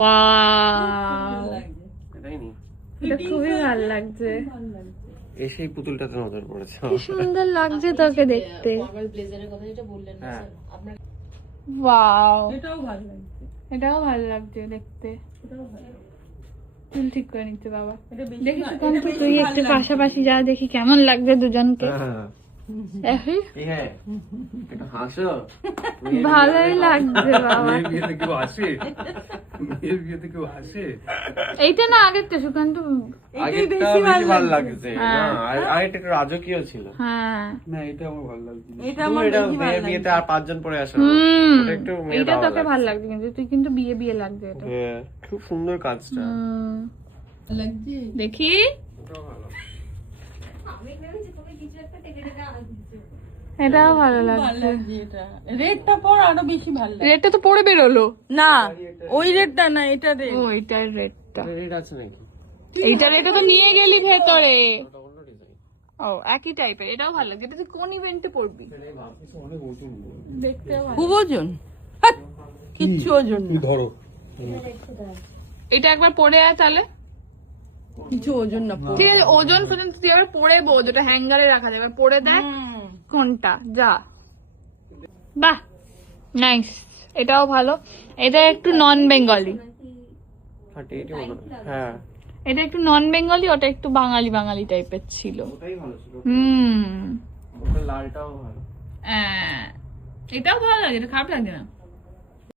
Wow, এটাই নি এটা খুবই ভালো লাগছে। এসেই পুতুলটাতে নজর পড়েছে। কি সুন্দর লাগছে তোকে দেখতে। ফর্মাল ব্লেজারের কথা যেটা বললেন না হ্যাঁ। স্যার, আপনার ওয়াও, এটাও ভালো লাগছে, এটাও ভালো লাগছে দেখতে। এটাও ভালো লাগছে। চুল ঠিক করে নিচ্ছে বাবা। এটা বেশি দেখি ভালো- সুকান্ত, এটা বেশি তুই ভালো একটু লাগছে। পাশাপাশি যা, দেখি কেমন লাগছে দুজনকে। হ্যাঁ। দেখি কি হ্যাঁ একটু হাসো। ভালোই লাগছে বাবা। মেয়ের বিয়েতে কেউ আসে? মেয়ের বিয়েতে কেউ আসে? এইটা না আগেরটা সুকান্ত। আগেরটা বেশি বেশি ভালো ভালো লাগছে। হ্যাঁ। না, আগেরটা একটু রাজকীয় ছিল। হ্যাঁ, না, এটা আমার ভালো লাগছে। তো এটা আমার এটা বেশি ভালো মেয়ের বিয়েতে লাগছে। আর 5 জন পরে আসে। ওটা একটু মেয়ের এইটা ভালো তোকে ভালো লাগছে। লাগছে, কিন্তু তুই কিন্তু বিয়ে বিয়ে লাগছে এটা। হ্যাঁ, খুব সুন্দর কাজটা। ভালো লাগছে। দেখি ওটাও ভালো। এটাও ভালো ভালো লাগছে। লাগছে এটা। রেডটা পর আরো বেশি ভালো লাগছে। রেডটা তো পরে বেরোলো না, ওই রেডটা না, এটা রেড। ও, এটার রেডটা। রেড আছে নাকি? এইটার এটা তো নিয়ে গেলি ভেতরে। ওটা অন্য ডিজাইন। ও, একই টাইপের। এটাও ভালো লাগছে। এটা তুই কোন ইভেন্টে পরবি? এই ভাবছিস অনেক ওজন। দেখতে ভালো। খুব ওজন, হাট, কিচ্ছু ওজন না, ধরো। এটা একবার পরে আয় তাহলে। কিছু ওজন না। ঠিক আছে, ওজন ফোজন তুই এবার পরে বোঝ, ওটা হ্যাঙ্গারে রাখা যাবে। পরে দেখ কোনটা যা। বাহ, নাইস, এটাও ভালো। এটা একটু নন বেঙ্গলি, হ্যাঁ, এটা একটু নন বেঙ্গলি, ওটা একটু বাঙালি বাঙালি টাইপের ছিল। ওটাই ভালো ছিল। হুম, ওটা লালটাও ভালো। এটাও ভালো লাগে, এটা খারাপ লাগে না।